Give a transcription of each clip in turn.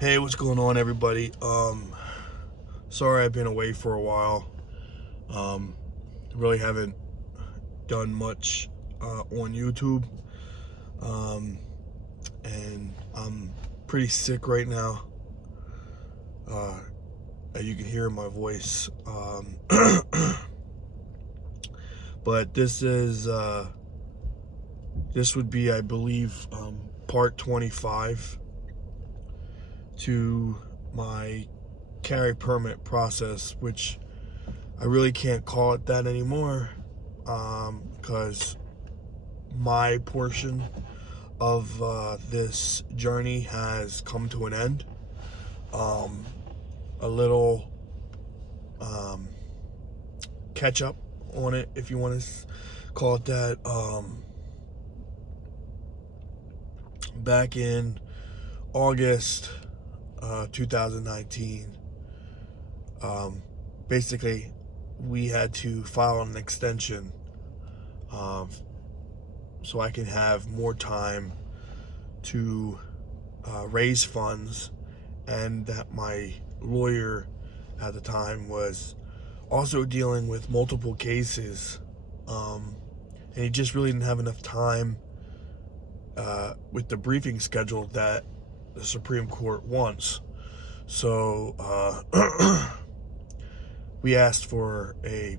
Hey, what's going on, everybody? Sorry I've been away for a while. Um, really haven't done much on YouTube. Um, and I'm pretty sick right now. You can hear my voice. But this would be, I believe, part 25 to my carry permit process, which I really can't call it that anymore, because my portion of this journey has come to an end. A little catch up on it, if you want to call it that. Back in August 2019, basically we had to file an extension so I can have more time to raise funds, and that my lawyer at the time was also dealing with multiple cases, and he just really didn't have enough time with the briefing schedule that the Supreme Court wants. So we asked for a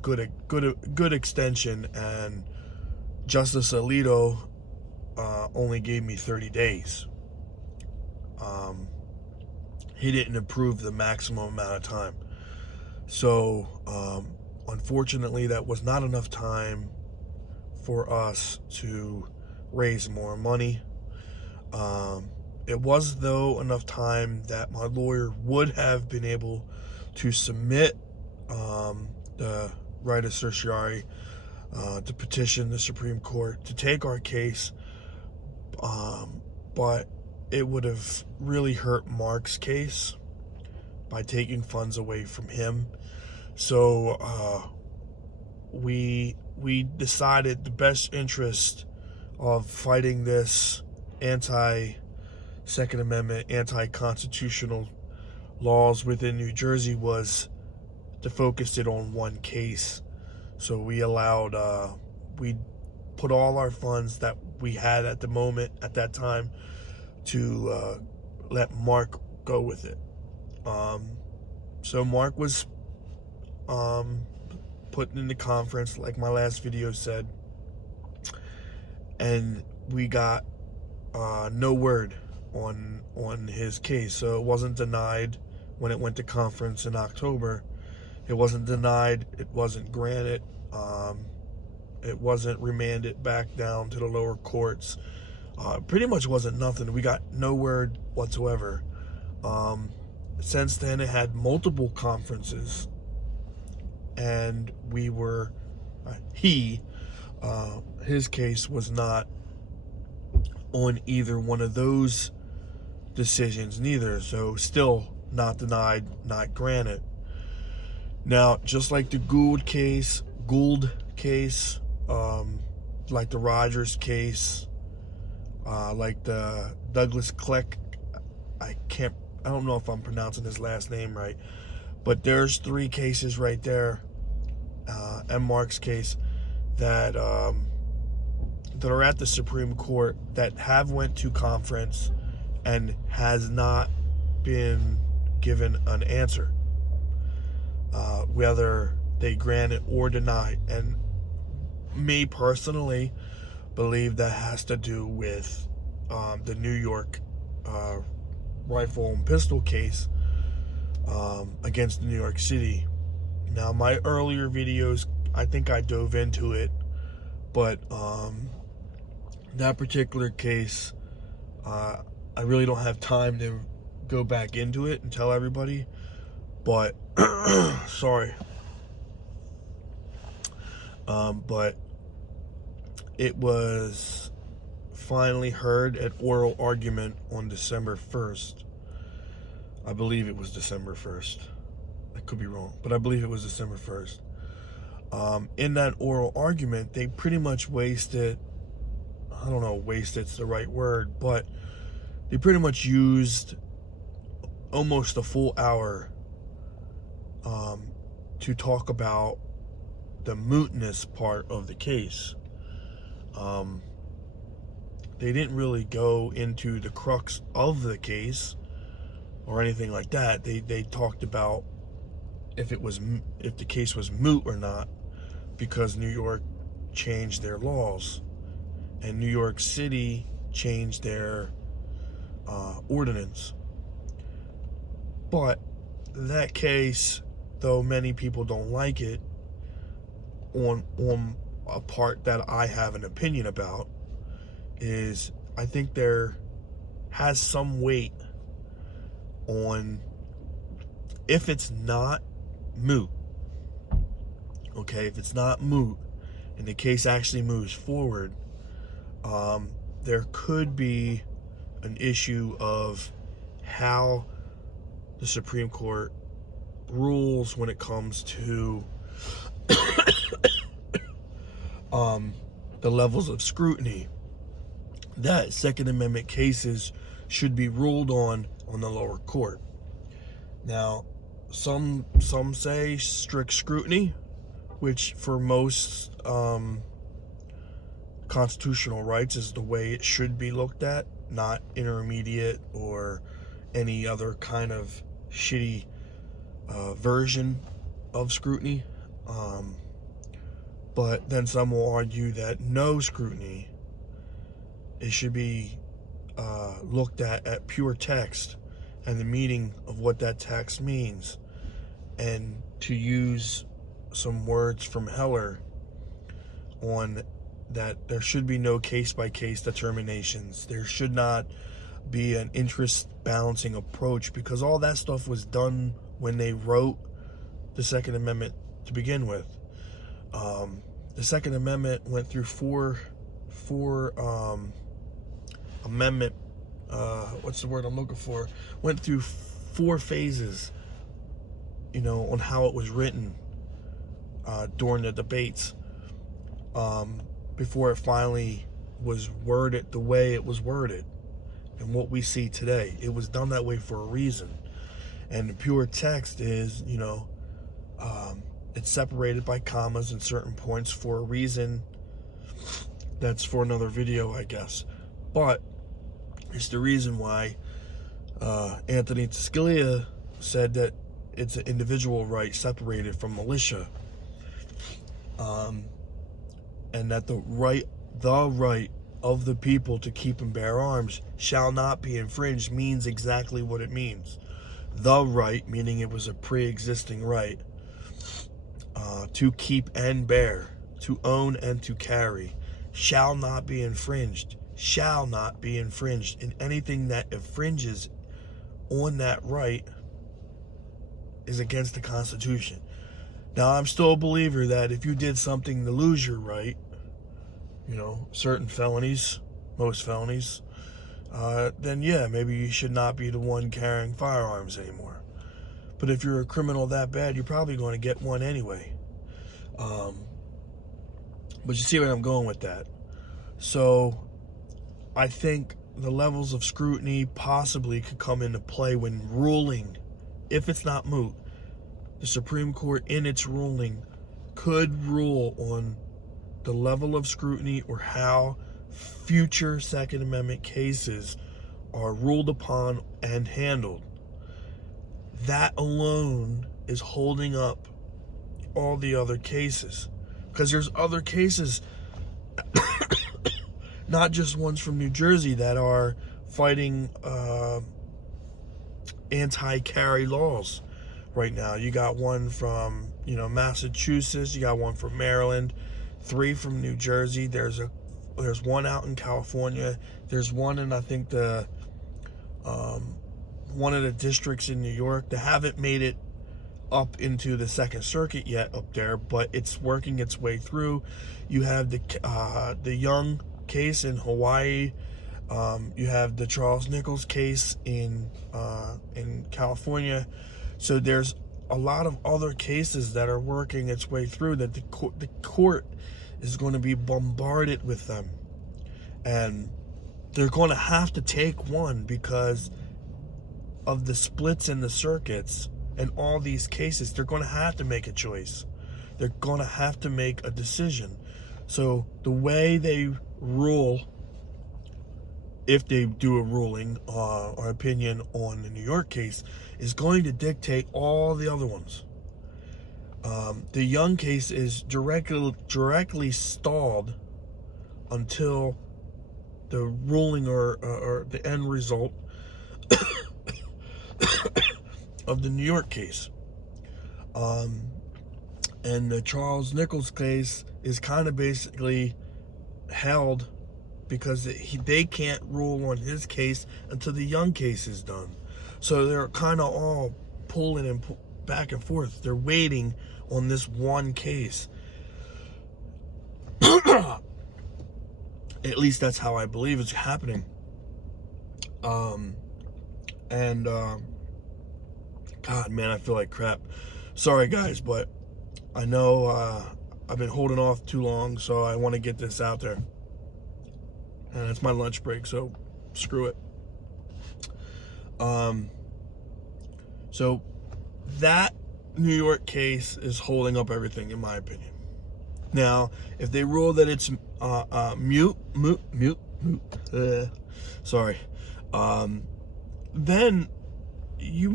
good extension, and Justice Alito only gave me 30 days. He didn't approve the maximum amount of time. So unfortunately, that was not enough time for us to raise more money. It was, though, enough time that my lawyer would have been able to submit the right of certiorari to petition the Supreme Court to take our case, but it would have really hurt Mark's case by taking funds away from him. So we decided the best interest of fighting this anti-Second Amendment, anti-constitutional laws within New Jersey was to focus it on one case. So we put all our funds that we had at the moment, at that time, to let Mark go with it. So Mark was put in the conference, like my last video said, and we got no word on his case. So it wasn't denied when it went to conference in October. It wasn't denied. It wasn't granted. It wasn't remanded back down to the lower courts. Pretty much wasn't nothing. We got no word whatsoever. Since then, it had multiple conferences, and his case was not on either one of those decisions neither. So still not denied, not granted. Now, just like the Gould case, like the Rogers case, like the Douglas Kleck, I don't know if I'm pronouncing his last name right, but there's 3 cases right there, and Mark's case, that are at the Supreme Court that have went to conference and has not been given an answer, whether they grant it or deny it. And me personally believe that has to do with the New York rifle and pistol case against New York City. Now, my earlier videos, I think I dove into it, but that particular case, I really don't have time to go back into it and tell everybody, but sorry. But it was finally heard at oral argument on December 1st. I believe it was December 1st. I could be wrong, but I believe it was December 1st. In that oral argument, they pretty much wasted, I don't know, wasted's the right word, but they pretty much used almost a full hour to talk about the mootness part of the case. They didn't really go into the crux of the case or anything like that. They talked about if the case was moot or not, because New York changed their laws and New York City changed their ordinance. But that case, though many people don't like it, on a part that I have an opinion about, is I think there has some weight on if it's not moot. Okay, if it's not moot and the case actually moves forward, there could be an issue of how the Supreme Court rules when it comes to the levels of scrutiny that Second Amendment cases should be ruled on the lower court. Now, some say strict scrutiny, which for most constitutional rights is the way it should be looked at, not intermediate or any other kind of shitty version of scrutiny. But then some will argue that no scrutiny, it should be looked at pure text and the meaning of what that text means. And to use some words from Heller on that, there should be no case-by-case determinations. There should not be an interest balancing approach, because all that stuff was done when they wrote the Second Amendment to begin with. The Second Amendment went through four amendment, what's the word I'm looking for? Went through 4 phases, on how it was written during the debates, before it finally was worded the way it was worded and what we see today. It was done that way for a reason. And the pure text is, it's separated by commas and certain points for a reason. That's for another video, I guess. But it's the reason why Anthony Scalia said that it's an individual right separated from militia. And that the right of the people to keep and bear arms shall not be infringed means exactly what it means. The right, meaning it was a pre-existing right, to keep and bear, to own and to carry, shall not be infringed. Shall not be infringed. And anything that infringes on that right is against the Constitution. Now, I'm still a believer that if you did something to lose your right, certain felonies, most felonies, then yeah, maybe you should not be the one carrying firearms anymore. But if you're a criminal that bad, you're probably going to get one anyway. But you see where I'm going with that. So I think the levels of scrutiny possibly could come into play when ruling, if it's not moot. The Supreme Court in its ruling could rule on the level of scrutiny or how future Second Amendment cases are ruled upon and handled. That alone is holding up all the other cases, because there's other cases not just ones from New Jersey that are fighting anti-carry laws right now. You got one from Massachusetts, you got one from Maryland, 3 from New Jersey, there's one out in California, there's one in I think the one of the districts in New York. That haven't made it up into the Second Circuit yet up there, but it's working its way through. You have the Young case in Hawaii. You have the Charles Nichols case in California. So there's a lot of other cases that are working its way through that the court is going to be bombarded with them, and they're going to have to take one because of the splits in the circuits and all these cases, they're going to have to make a choice. They're going to have to make a decision. So the way they rule, if they do a ruling or opinion on the New York case, is going to dictate all the other ones. The Young case is directly stalled until the ruling or the end result of the New York case. And the Charles Nichols case is kind of basically held because they can't rule on his case until the Young case is done. So they're kind of all pulling and back and forth. They're waiting on this one case. At least that's how I believe it's happening. God, man, I feel like crap. Sorry, guys, but I know I've been holding off too long, so I want to get this out there. And it's my lunch break, so screw it. So that New York case is holding up everything, in my opinion. Now, if they rule that it's then you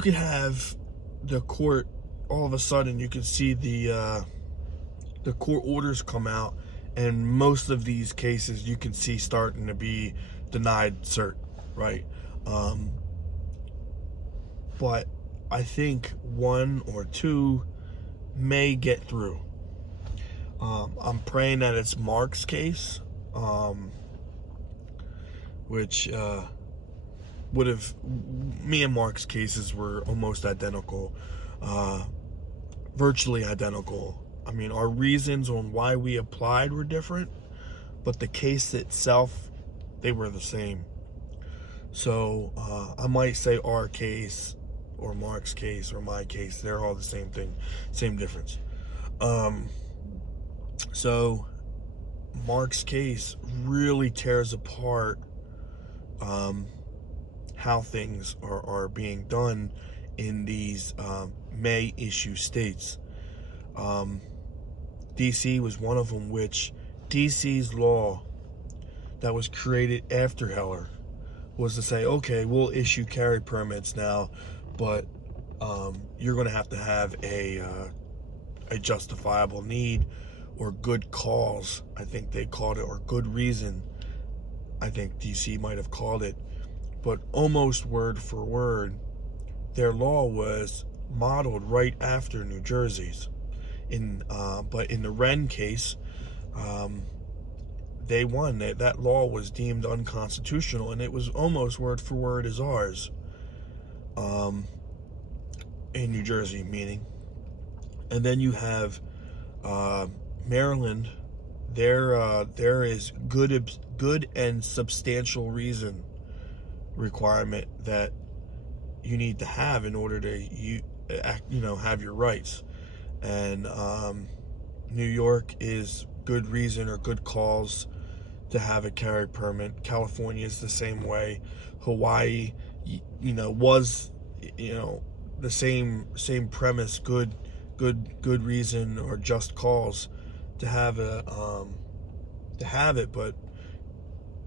could have the court, all of a sudden you could see the court orders come out, and most of these cases you can see starting to be denied cert, right? But I think one or two may get through. I'm praying that it's Mark's case, which would have, me and Mark's cases were almost identical, virtually identical. I mean, our reasons on why we applied were different, but the case itself, they were the same. So I might say our case or Mark's case or my case, they're all the same thing, same difference. So Mark's case really tears apart how things are being done in these May issue states. DC was one of them, which DC's law that was created after Heller was to say, okay, we'll issue carry permits now, but you're going to have a justifiable need or good cause, I think they called it, or good reason, I think DC might have called it. But almost word for word, their law was modeled right after New Jersey's. But in the Wren case, they won. That law was deemed unconstitutional, and it was almost word for word as ours. In New Jersey, meaning. And then you have Maryland. There is good and substantial reason requirement that you need to have in order to have your rights. And New York is good reason or good cause to have a carry permit. California is the same way. Hawaii, was the same premise, good reason or just cause to have it, but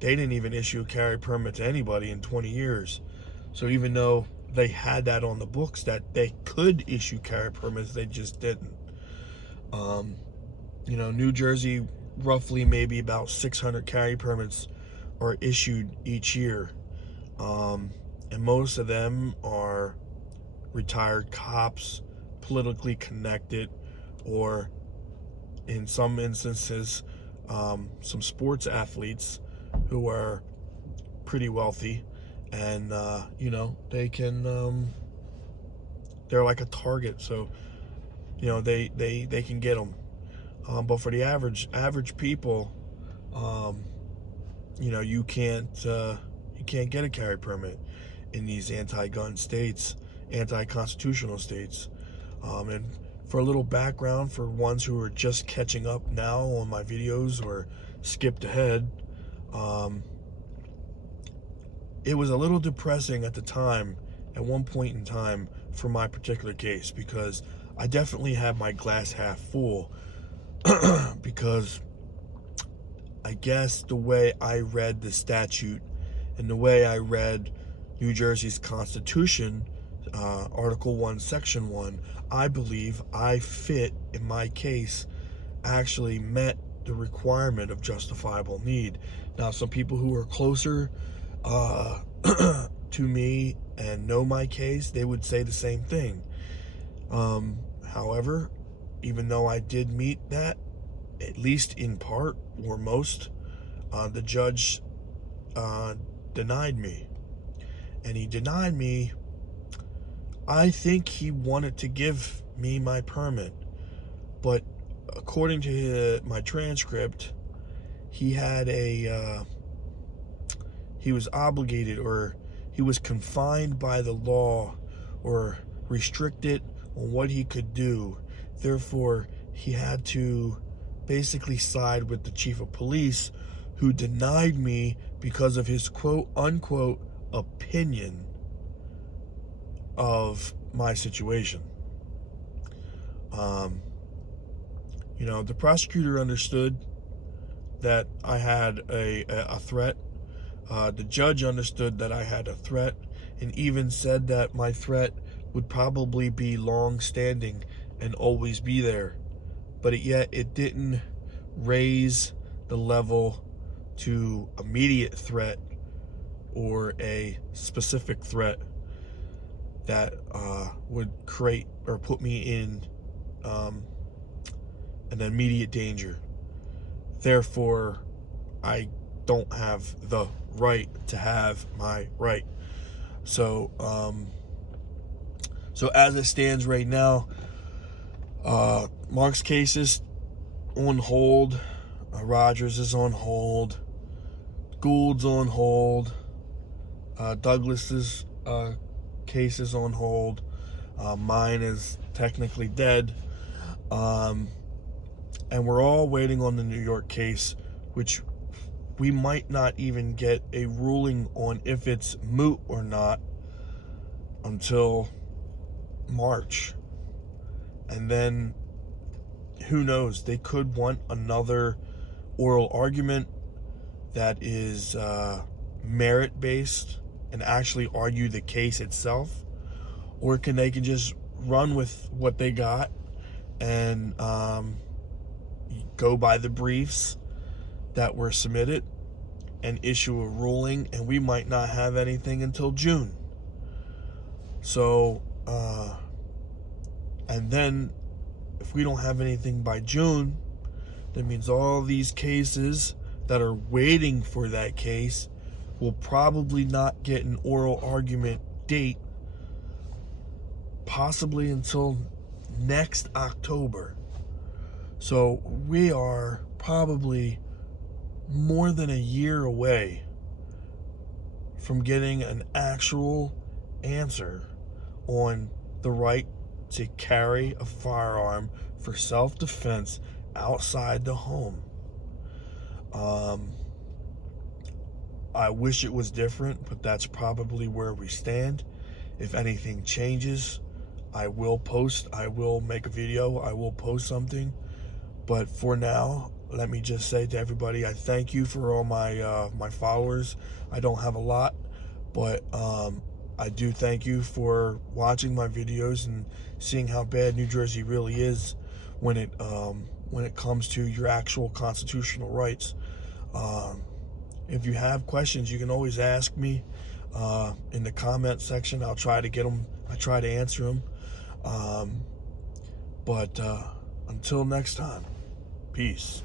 they didn't even issue a carry permit to anybody in 20 years. So even though they had that on the books that they could issue carry permits, they just didn't. New Jersey, roughly maybe about 600 carry permits are issued each year. And most of them are retired cops, politically connected, or in some instances, some sports athletes who are pretty wealthy, and they can they're like a target, so they can get them. But for the average people, you can't get a carry permit in these anti-gun states, anti-constitutional states. And for a little background for ones who are just catching up now on my videos or skipped ahead, it was a little depressing at the time, at one point in time, for my particular case, because I definitely had my glass half full. Because I guess the way I read the statute and the way I read New Jersey's Constitution, Article 1, Section 1, I believe I fit, in my case, actually met the requirement of justifiable need. Now, some people who are closer to me and know my case, they would say the same thing. However, even though I did meet that, at least in part or most, the judge denied me. And he denied me, I think he wanted to give me my permit. But according to my transcript, he had he was obligated, or he was confined by the law, or restricted on what he could do. Therefore, he had to basically side with the chief of police, who denied me because of his quote unquote opinion of my situation. You know, the prosecutor understood that I had a threat. The judge understood that I had a threat, and even said that my threat would probably be long-standing and always be there. But yet it didn't raise the level to immediate threat or a specific threat that would create or put me in an immediate danger. Therefore, I don't have the right to have my right. So, so as it stands right now, Mark's case is on hold. Rogers is on hold. Gould's on hold. Douglas's case is on hold. Mine is technically dead. And we're all waiting on the New York case, which we might not even get a ruling on if it's moot or not until March. And then who knows, they could want another oral argument that is merit-based and actually argue the case itself, or they can just run with what they got and go by the briefs that were submitted and issue a ruling, and we might not have anything until June. So, and then if we don't have anything by June, that means all these cases that are waiting for that case will probably not get an oral argument date, possibly until next October. So we are probably more than a year away from getting an actual answer on the right to carry a firearm for self-defense outside the home. I wish it was different, but that's probably where we stand. If anything changes, I will post. I will make a video. I will post something. But for now, let me just say to everybody, I thank you for all my my followers. I don't have a lot, but I do thank you for watching my videos and seeing how bad New Jersey really is when it comes to your actual constitutional rights. If you have questions, you can always ask me in the comment section. I'll try to get them. I try to answer them. But until next time, peace.